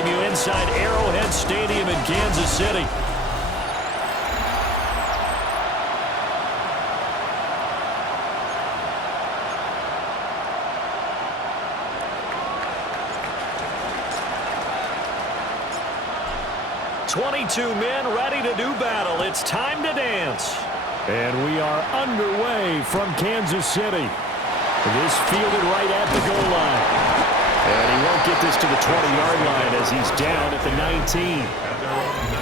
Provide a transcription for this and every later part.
taking you inside Arrowhead Stadium in Kansas City. "22 men ready to do battle. It's time to dance." And we are underway from Kansas City. This fielded right at the goal line. And he won't get this to the 20-yard line as he's down at the 19.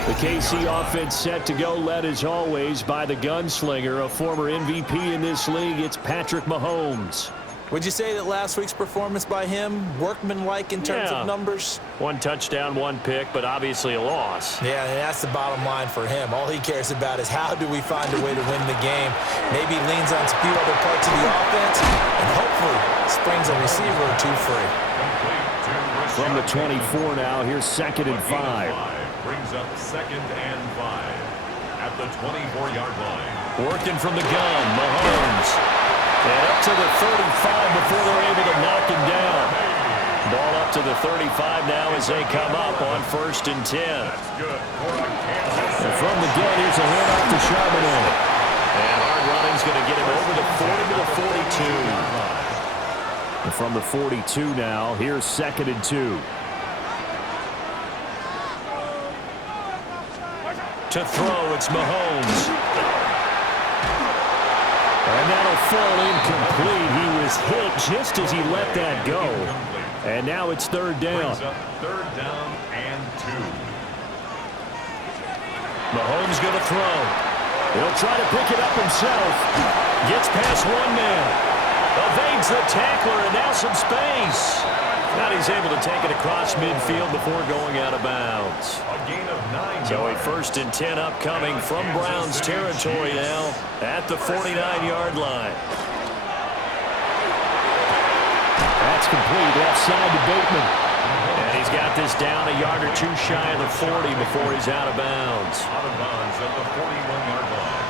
The KC offense set to go, led as always by the gunslinger, a former MVP in this league. It's Patrick Mahomes. Would you say that last week's performance by him, workmanlike in terms of numbers? 1 touchdown, 1 pick, but obviously a loss. Yeah, that's the bottom line for him. All he cares about is how do we find a way to win the game. Maybe leans on a few other parts of the offense, and hopefully springs a receiver or two free. From the 24 now, here's 2nd and 5. Brings up 2nd and 5 at the 24-yard line. Working from the gun, Mahomes. And up to the 35 before they're able to knock him down. Ball up to the 35 now as they come up on 1st and 10. And from the gun, here's a handoff to Charbonnet. And hard running's going to get him over the 40 to the 42. And from the 42 now, here's 2nd and 2. To throw, it's Mahomes. And that'll fall incomplete. He was hit just as he let that go. And now it's 3rd down. 3rd down and 2. Mahomes going to throw. He'll try to pick it up himself. Gets past one man. Evades the tackler, and now some space. Now he's able to take it across midfield before going out of bounds. A gain of 9 So a 1st and 10 upcoming from Browns territory now at the 49-yard line. That's complete, left side to Bateman. And he's got this down a yard or two shy of the 40 before he's out of bounds. Out of bounds at the 41-yard line.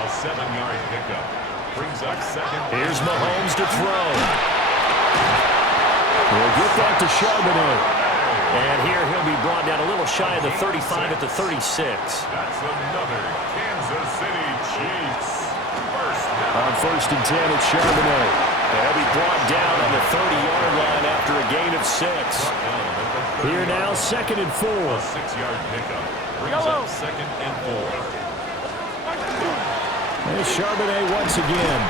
A 7-yard pickup. Brings up 2nd. Here's Mahomes to throw. He'll get that to Charbonnet. And here he'll be brought down a little shy of the 35 at the 36. That's another Kansas City Chiefs. On 1st and 10, it's Charbonnet. And he'll be brought down on the 30-yard line after a gain of 6. Here now, 2nd and 4. A 6-yard pickup. Brings up 2nd and 4. There's Charbonnet once again.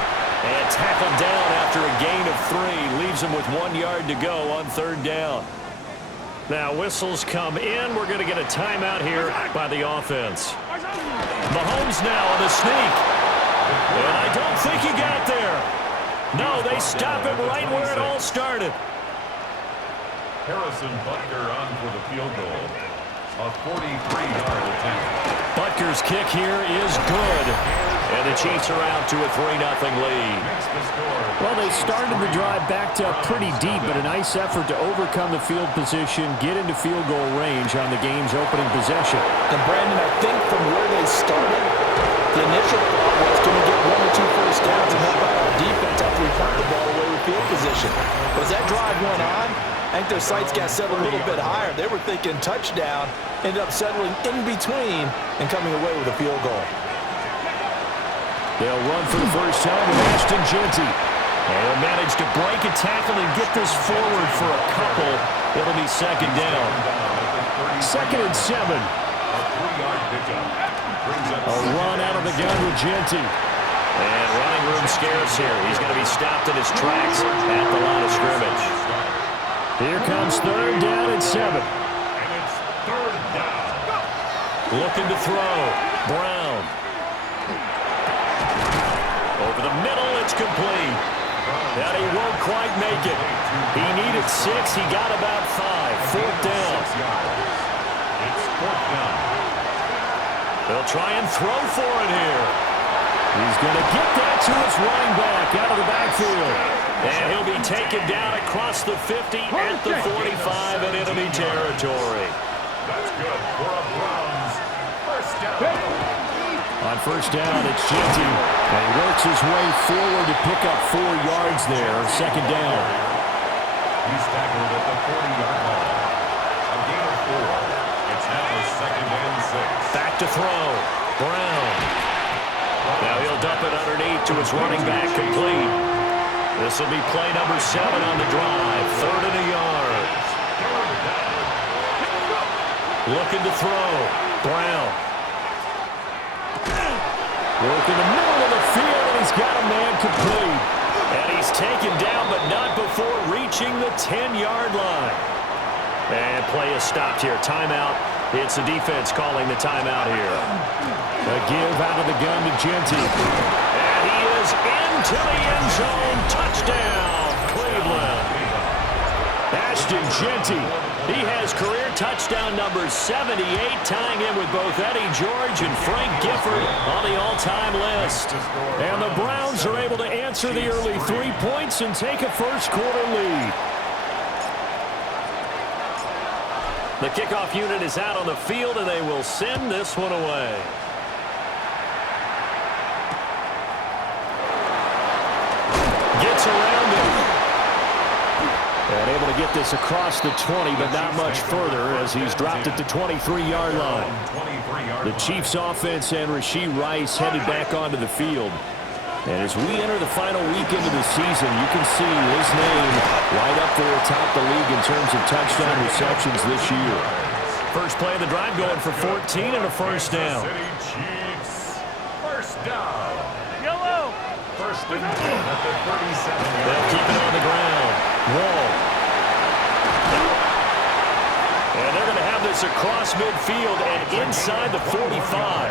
And tackled down after a gain of 3. Leaves him with 1 yard to go on 3rd down. Now whistles come in. We're going to get a timeout here by the offense. Mahomes now on the sneak. And I don't think he got there. No, they stop him right where it all started. Harrison Butker on for the field goal. A 43-yard attempt. Butker's kick here is good. And the Chiefs are out to a 3-0 lead. Well, they started the drive backed up pretty deep, but a nice effort to overcome the field position, get into field goal range on the game's opening possession. And Brandon, I think from where they started, the initial thought was going to get 1 or 2 first downs and help out our defense after we punt the ball away with field position. But as that drive went on, I think their sights got set a little bit higher. They were thinking touchdown, ended up settling in between and coming away with a field goal. They'll run for the first time with Ashton Jeanty. And he'll manage to break a tackle and get this forward for a couple. It'll be 2nd down. 2nd and 7. A run out of the gun with Jeanty. And running room scarce here. He's going to be stopped in his tracks at the line of scrimmage. Here comes 3rd down and 7. And it's 3rd down. Looking to throw. Brown. Over the middle, it's complete. That he won't quite make it. He needed 6. He got about 5. 4th down. It's 4th down. They'll try and throw for it here. He's going to get that to his running back out of the backfield. And he'll be taken down across the 50 at the 45 in enemy territory. That's good for a Browns first down. On 1st down, it's Jeanty. And he works his way forward to pick up 4 yards there. 2nd down. He's tackled at the 40-yard line. A gain of underneath to his running back, complete. This will be play number 7 on the drive. 3rd and a yard. Looking to throw. Brown. Work in the middle of the field, and he's got a man complete. And he's taken down, but not before reaching the 10-yard line. And play is stopped here. Timeout. It's the defense calling the timeout here. A give out of the gun to Genty. And he is into the end zone. Touchdown, Cleveland. Ashton Genty. He has career touchdown number 78, tying in with both Eddie George and Frank Gifford on the all-time list. And the Browns are able to answer the early 3 points and take a first-quarter lead. The kickoff unit is out on the field, and they will send this one away. Gets around him. And able to get this across the 20, but not much further as he's dropped at the 23-yard line. The Chiefs offense and Rashee Rice headed back onto the field. And as we enter the final week into the season, you can see his name right up there atop the league in terms of touchdown receptions this year. First play of the drive going for 14 and a first down. Chiefs. First down. Yellow. First and 10 at the 37. They'll keep it on the ground. Wall. And they're going to have this across midfield and inside the 45.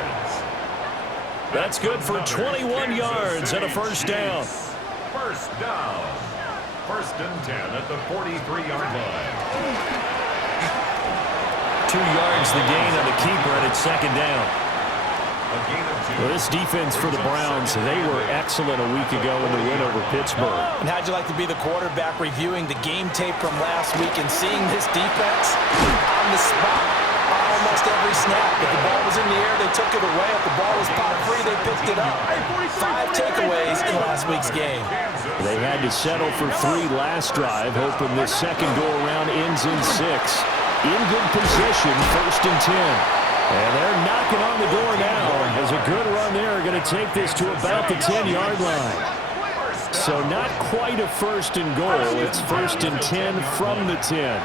That's good for 21 yards and a first down. First down. First and 10 at the 43-yard line. 2 yards the gain on the keeper, and it's second down. A gain of 2. Well, this defense for the Browns, they were excellent a week ago in the win over Pittsburgh. And how'd you like to be the quarterback reviewing the game tape from last week and seeing this defense on the spot on almost every snap? If the ball was in the air, they took it away. If the ball was popped free, they picked it up. 5 takeaways in last week's game. They had to settle for 3 last drive, hoping this second go-around ends in 6. In good position, first and 10. And they're knocking on the door now as a good run there going to take this to about the 10-yard line. So not quite a first and goal. It's first and 10 from the 10.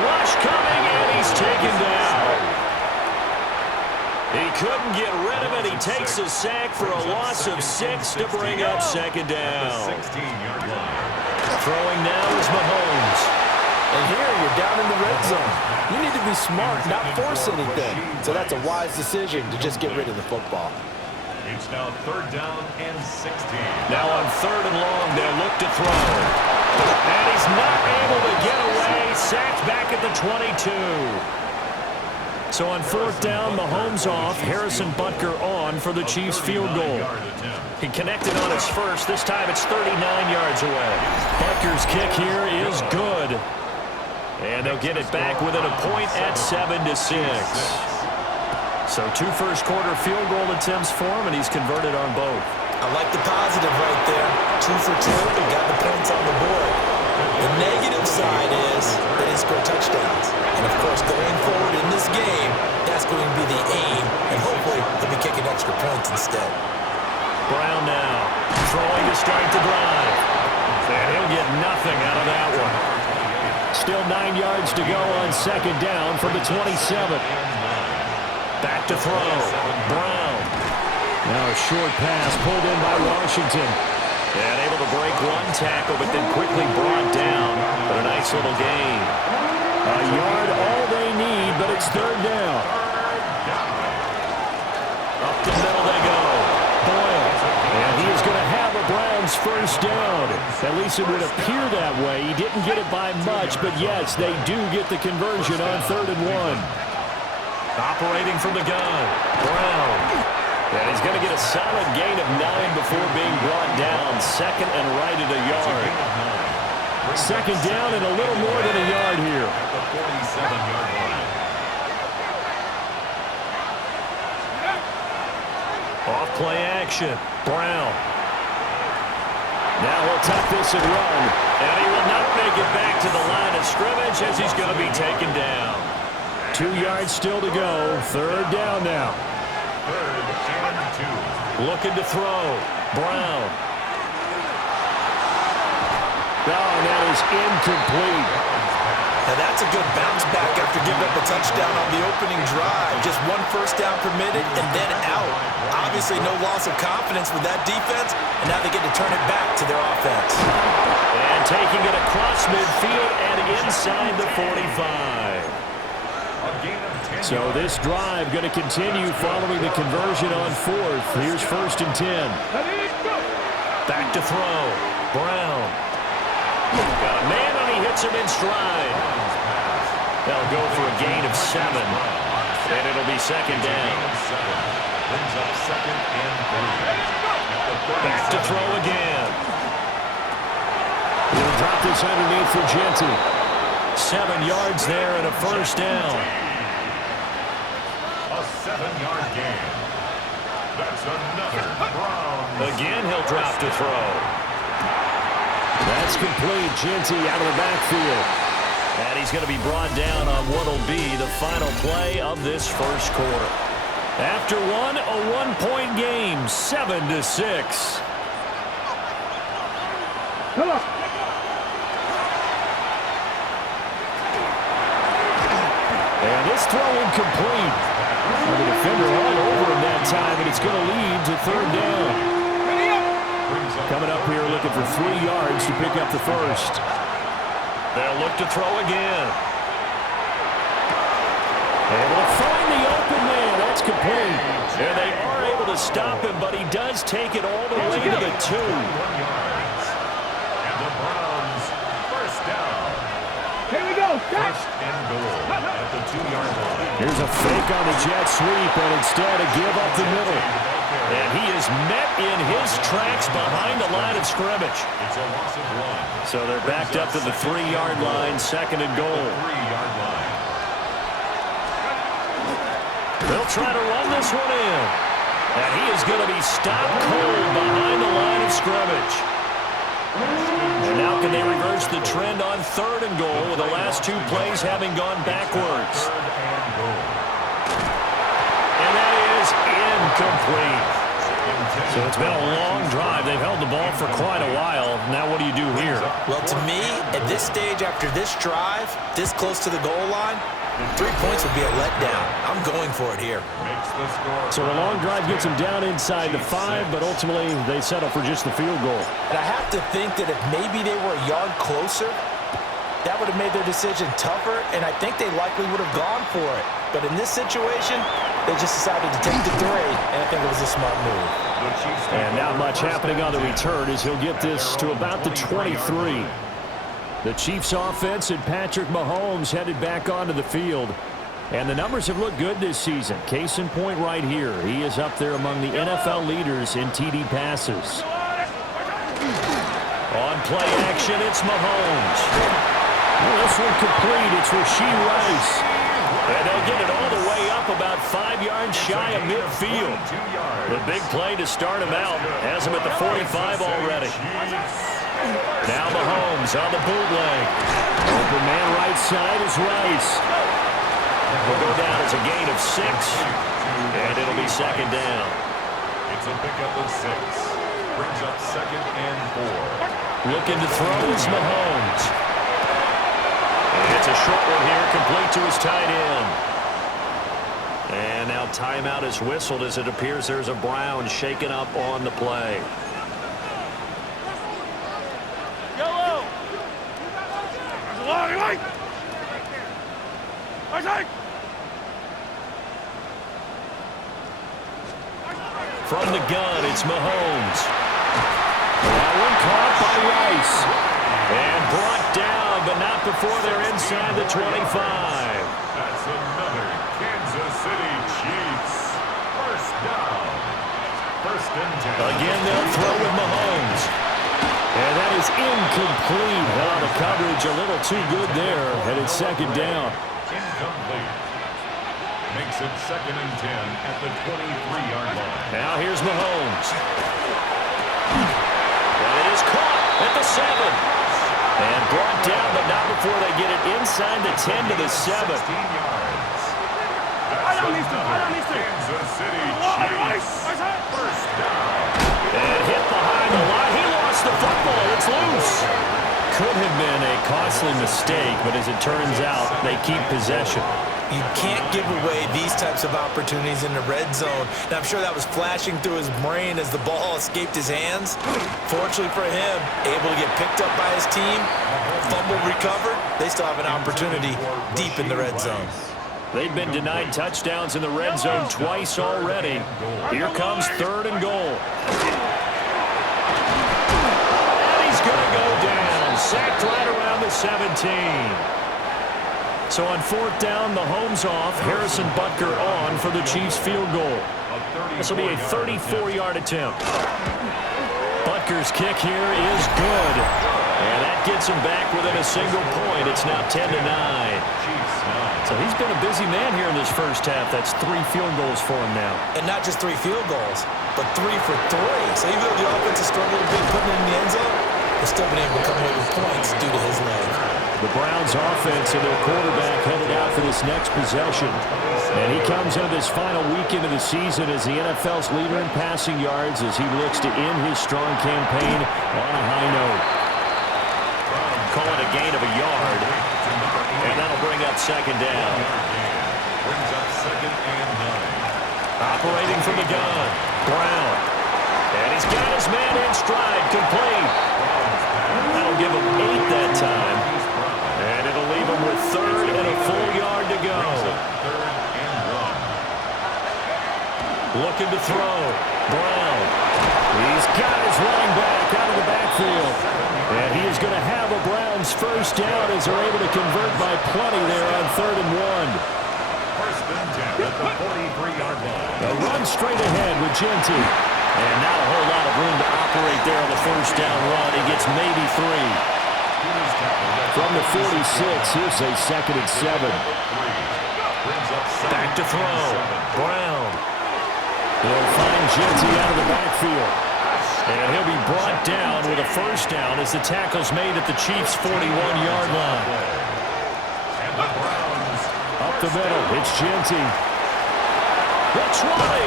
Rush coming, and he's taken down. He couldn't get rid of it. He takes a sack for a loss of 6 to bring up second down. 16-yard line. Throwing now is Mahomes. And here, you're down in the red zone. You need to be smart, not force anything. So that's a wise decision to just get rid of the football. It's now 3rd down and 16. Now on 3rd and long, they'll look to throw. And he's not able to get away. Sacked back at the 22. So on 4th down, Mahomes off. Harrison Butker on for the Chiefs field goal. He connected on his first. This time it's 39 yards away. Butker's kick here is good. And they'll get it back within a point at 7-6. So 2 first-quarter field goal attempts for him, and he's converted on both. I like the positive right there. 2 for 2, we got the points on the board. The negative side is that he scored touchdowns. And, of course, going forward in this game, that's going to be the aim, and hopefully he'll be kicking extra points instead. Brown now, throwing to start the drive. And he'll get nothing out of that one. Still 9 yards to go on 2nd down from the 27. Back to throw. Brown. Now a short pass pulled in by Washington. And able to break 1 tackle, but then quickly brought down. But a nice little gain. A yard all they need, but it's 3rd down. Up the middle they go. Boyle. And he is going to have a Browns first down. At least it would appear that way. He didn't get it by much, but yes, they do get the conversion on 3rd and 1. Operating from the gun. Brown. And he's going to get a solid gain of 9 before being brought down. 2nd and right at a yard. 2nd down and a little more than a yard here. At the 47-yard line. Off play action. Brown. Now he'll tuck this and run. And he will not make it back to the line of scrimmage as he's going to be taken down. 2 yards still to go. 3rd down now. 3rd and 2. Looking to throw. Brown. Oh, and that is incomplete. Now that's a good bounce back after giving up a touchdown on the opening drive. Just one first down permitted and then out. Obviously no loss of confidence with that defense, and now they get to turn it back to their offense. And taking it across midfield and inside the 45. So this drive going to continue following the conversion on fourth. Here's 1st and 10. Back to throw. Brown. Got a man and he hits him in stride. They'll go for a gain of 7. And it'll be 2nd down. Brings up 2nd and 3. Back to throw again. He'll drop this underneath for Genty. 7 yards there and a 1st down. A 7-yard gain. That's another Brown. Again, he'll drop to throw. That's complete. Genty out of the backfield. And he's going to be brought down on what will be the final play of this first quarter. After one, a 1-point game, 7-6. Come on. And this throw incomplete. And the defender all over him that time, and it's going to lead to 3rd down. Coming up here looking for 3 yards to pick up the 1st. They'll look to throw again. And they'll find the open man. That's complete. And they are able to stop him, but he does take it all the way to the 2. 1 yards. And the Browns, 1st down. Here we go. 1st and goal at the 2-yard line. Here's a fake on the jet sweep, and instead a give up the middle. And he is met in his tracks behind the line of scrimmage. It's a loss of 1. So they're backed up to the 3-yard line, 2nd and goal. 3-yard line. They'll try to run this one in. And he is going to be stopped cold behind the line of scrimmage. And now can they reverse the trend on 3rd and goal with the last 2 plays having gone backwards. 3rd and goal. And that is incomplete. So it's been a long drive. They've held the ball for quite a while. Now what do you do here? Well, to me, at this stage after this drive, this close to the goal line, 3 points would be a letdown. I'm going for it here. Makes the score. So a long drive gets them down inside the 5, but ultimately they settle for just the field goal. And I have to think that if maybe they were a yard closer, that would have made their decision tougher, and I think they likely would have gone for it. But in this situation, they just decided to take the 3, and I think it was a smart move. And not much happening on the return as he'll get this to about the 23. The Chiefs offense and Patrick Mahomes headed back onto the field. And the numbers have looked good this season. Case in point right here. He is up there among the NFL leaders in TD passes. On play action, it's Mahomes. Well, this one complete. It's Rashee Rice. And they'll get it all the way up about 5 yards shy of midfield. The big play to start him out. Has him at the 45 already. Now Mahomes on the bootleg. Open man right side is Rice. Will go down as a gain of 6. And it'll be 2nd down. It's a pickup of 6. Brings up 2nd and 4. Looking to throw is Mahomes. And it's a short one here, complete to his tight end. And now timeout is whistled as it appears there's a Brown shaken up on the play. Yellow. From the gun, it's Mahomes. That one caught by Rice. And brought down, but not before they're inside the 25. That's another Kansas City Chiefs. 1st down. 1st and 10. Again, they'll throw with Mahomes. And that is incomplete. Well, the coverage a little too good there. And it's 2nd down. Incomplete. Makes it 2nd and 10 at the 23-yard line. Now here's Mahomes. And it is caught at the 7. And brought down, but not before they get it inside the 10 to the 7. 16 yards. That's another Kansas City Chiefs. 1st down. And hit behind the line. He lost the football. It's loose. Could have been a costly mistake, but as it turns out, they keep possession. You can't give away these types of opportunities in the red zone. And I'm sure that was flashing through his brain as the ball escaped his hands. Fortunately for him, able to get picked up by his team, fumble recovered. They still have an opportunity deep in the red zone. They've been denied touchdowns in the red zone twice already. Here comes 3rd and goal. And he's going to go down. Sacked right around the 17. So on 4th down, the home's off. Harrison Butker on for the Chiefs field goal. This will be a 34-yard attempt. Butker's kick here is good. And that gets him back within a single point. It's now 10-9. So he's been a busy man here in this first half. That's 3 field goals for him now. And not just 3 field goals, but 3 for 3. So even though the offense has struggled a bit putting it in the end zone, they've still been able to come away with points due to his leg. The Browns offense and their quarterback headed out for this next possession. And he comes into this final weekend of the season as the NFL's leader in passing yards as he looks to end his strong campaign on a high note. Call it a gain of a yard. And that'll bring up 2nd down. Brings up 2nd and 9. Operating from the gun, Brown. And he's got his man in stride, complete. That'll give him 8 that time. And it'll leave him with 3rd and a full yard to go. Looking to throw. Brown. He's got his running back out of the backfield. And he is going to have a Browns first down as they're able to convert by plenty there on 3rd and 1. 1st and 10 at the 43-yard line. A run straight ahead with Genty. And not a whole lot of room to operate there on the first down run. He gets maybe 3. From the 46, here's a 2nd and 7. Back to throw. Brown. He'll find Genty out of the backfield. And he'll be brought down with a first down as the tackle's made at the Chiefs' 41-yard line. Up the middle, it's Genty. He'll try.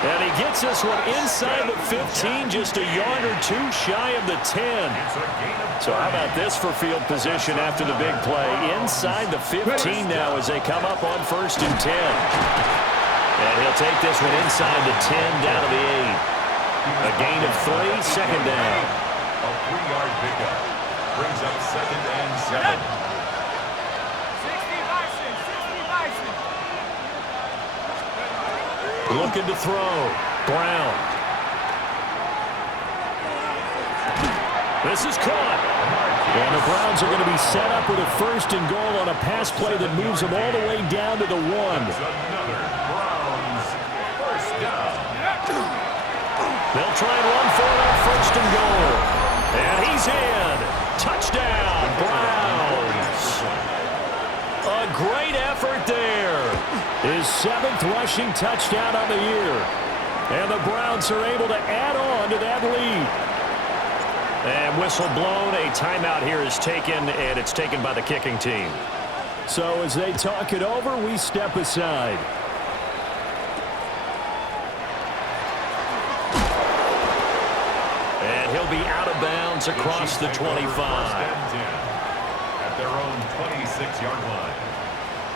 And he gets this one inside the 15, just a yard or 2 shy of the 10. So how about this for field position after the big play? Inside the 15 now as they come up on 1st and 10. And he'll take this one inside the 10 down to the 8. A gain of 3, 2nd down. A 3-yard pickup. Brings up 2nd and 7. 60 Bison. Looking to throw. Brown. This is caught. And the Browns are going to be set up with a 1st and goal on a pass play that moves them all the way down to the 1. Another Browns first down. They'll try and run for it on 1st and goal. And he's in. Touchdown, Browns. A great effort there. His 7th rushing touchdown on the year. And the Browns are able to add on to that lead. And whistle blown. A timeout here is taken, and it's taken by the kicking team. So as they talk it over, we step aside. And he'll be out of bounds across the 25. At their own 26-yard line.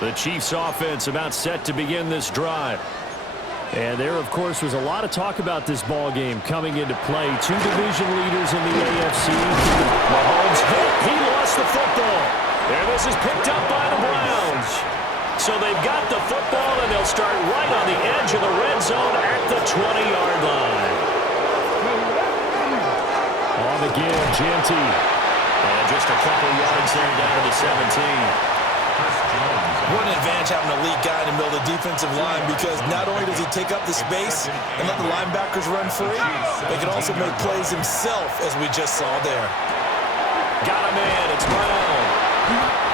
The Chiefs offense about set to begin this drive. And there, of course, was a lot of talk about this ball game coming into play. 2 division leaders in the AFC. Mahomes hit. He lost the football. And this is picked up by the Browns. So they've got the football, and they'll start right on the edge of the red zone at the 20-yard line. On the give, Genty. And just a couple yards there down to the 17. What an advantage having a lead guy in the middle of the defensive line, because not only does he take up the space and let the linebackers run free, but he can also make plays himself, as we just saw there. Got him in. It's Brown.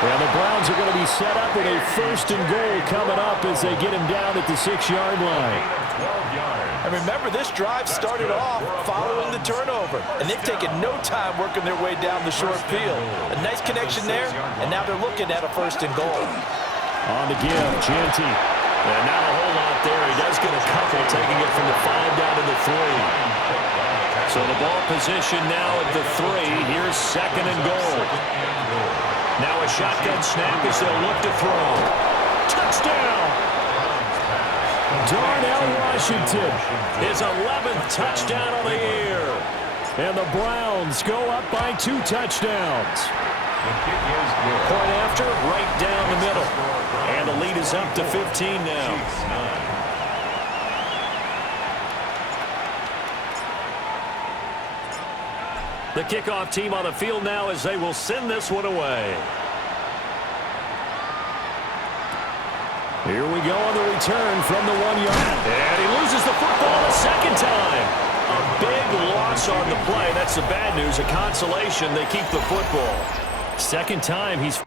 Well, the Browns are going to be set up with a 1st and goal coming up as they get him down at the 6-yard line. And remember, this drive started off following the turnover, and they've taken no time working their way down the short field. A nice connection there, and now they're looking at a 1st and goal. On the give, Genty. And not a whole lot there. He does get a couple, taking it from the 5 down to the 3. So the ball position now at the 3. Here's second and goal. Now a shotgun snap as they'll look to throw. Touchdown! Darnell Washington, his 11th touchdown of the year. And the Browns go up by 2 touchdowns. Point after, right down the middle. And the lead is up to 15 now. The kickoff team on the field now as they will send this one away. Here we go on the return from the 1 yard. And he loses the football a second time. A big loss on the play. That's the bad news. A consolation, they keep the football. Second time he's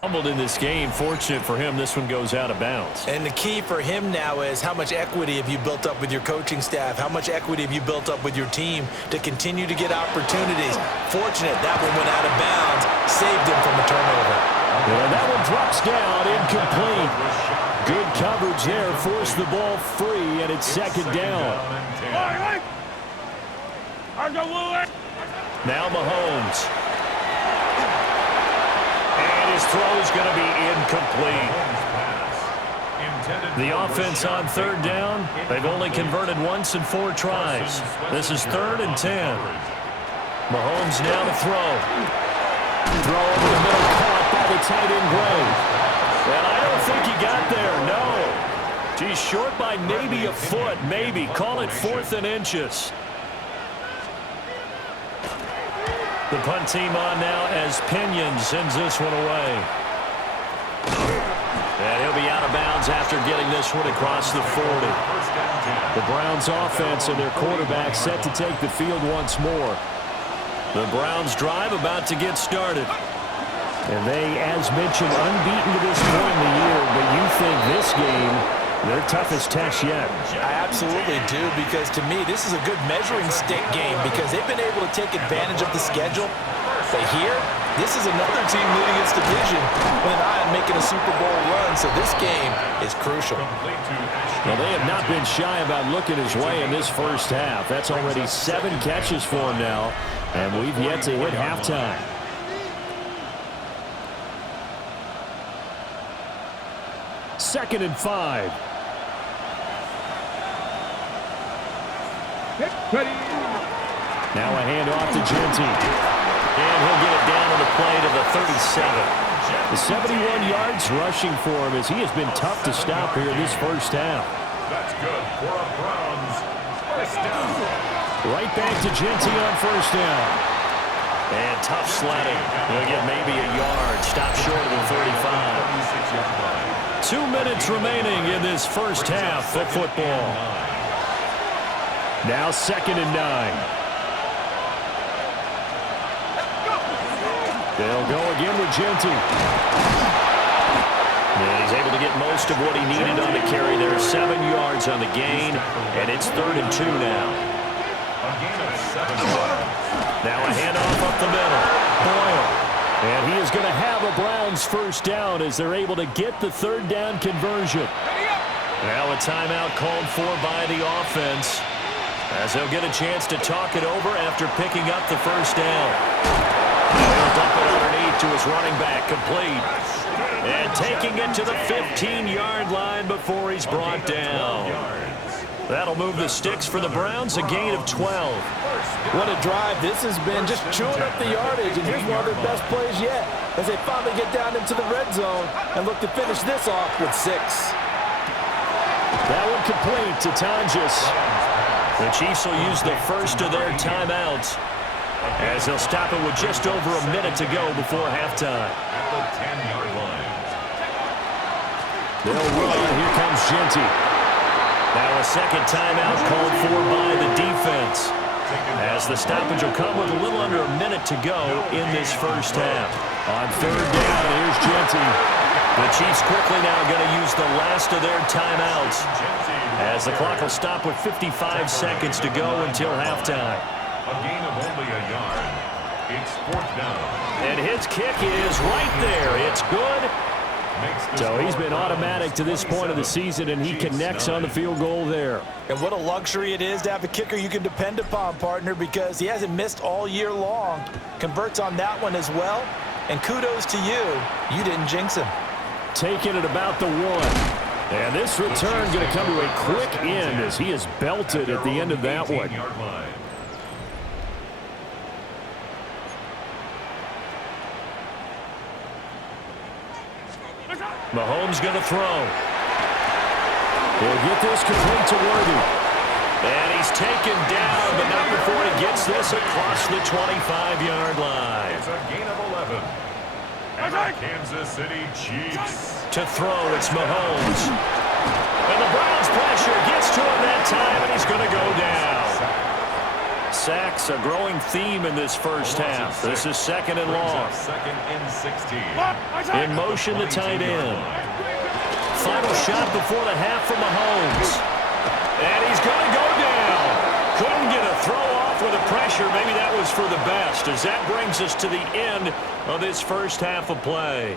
fumbled in this game. Fortunate for him, this one goes out of bounds. And the key for him now is how much equity have you built up with your coaching staff? How much equity have you built up with your team to continue to get opportunities? Fortunate that one went out of bounds, saved him from a turnover. And that one drops down, incomplete. Good coverage there, forced the ball free, and it's second down. Now Mahomes. And his throw is going to be incomplete. The offense on third down, they've only converted once in 4 tries. This is 3rd and 10. Mahomes now to throw. Throw over the middle, caught by the tight end Gray. And I don't think he got there, no. He's short by maybe a foot, maybe. Call it 4th and inches. The punt team on now as Pinion sends this one away. And he'll be out of bounds after getting this one across the 40. The Browns offense and their quarterback set to take the field once more. The Browns drive about to get started. And they, as mentioned, unbeaten to this point in the year, but you think this game, their toughest test yet. I absolutely do, because to me, this is a good measuring stick game because they've been able to take advantage of the schedule. But here, this is another team leading its division with an eye on making a Super Bowl run, so this game is crucial. Well, they have not been shy about looking his way in this first half. That's already 7 catches for him now, and we've yet to hit halftime. Second and 5. Now a handoff to Genty. And he'll get it down to the play to the 37. The 71 yards rushing for him as he has been tough to stop here this first half. That's good for a Browns first down. Right back to Genty on first down. And tough sledding. He'll get maybe a yard. Stop short of the 35. 2 minutes remaining in this first half of football. Now 2nd and 9. They'll go again with Genty. And he's able to get most of what he needed on the carry there. 7 yards on the gain, and it's 3rd and 2 now. A gain of 7 yards. Now a handoff up the middle. Boyle. And he is going to have a Browns first down as they're able to get the 3rd down conversion. Now a timeout called for by the offense as they'll get a chance to talk it over after picking up the first down. He'll dump it underneath to his running back, complete. And taking it to the 15-yard line before he's brought down. That'll move the sticks for the Browns, a gain of 12. What a drive this has been, just chewing up the yardage, and here's one of their best plays yet as they finally get down into the red zone and look to finish this off with 6. That one complete to Tonjes. The Chiefs will use the first of their timeouts as they'll stop it with just over a minute to go before halftime. At the 10-yard line. They'll run. Here comes Genty. Now a second timeout called for by the defense as the stoppage will come with a little under a minute to go in this first half. On 3rd down, here's Genty. The Chiefs quickly now going to use the last of their timeouts as the clock will stop with 55 seconds to go until halftime. A gain of only a yard. It's 4th down. And his kick is right there. It's good. makes the So he's score been automatic to this point of the season, and he connects on the field goal there. And what a luxury it is to have a kicker you can depend upon, partner, because he hasn't missed all year long. Converts on that one as well. And kudos to you. You didn't jinx him. Taking it about the 1. And this return going to come to a quick end as he is belted at the end of that one. Mahomes going to throw. He'll get this complete to Worthy. And he's taken down, but not before he gets this across the 25-yard line. It's a gain of 11. And the Kansas City Chiefs. To throw, it's Mahomes. And the Browns pressure gets to him that time, and he's going to go down. Sacks, a growing theme in this first half. This is second and long. Second and 16. In motion, the tight end. Final shot before the half from Mahomes. And he's going to go down. Couldn't get a throw off with the pressure. Maybe that was for the best, as that brings us to the end of this first half of play.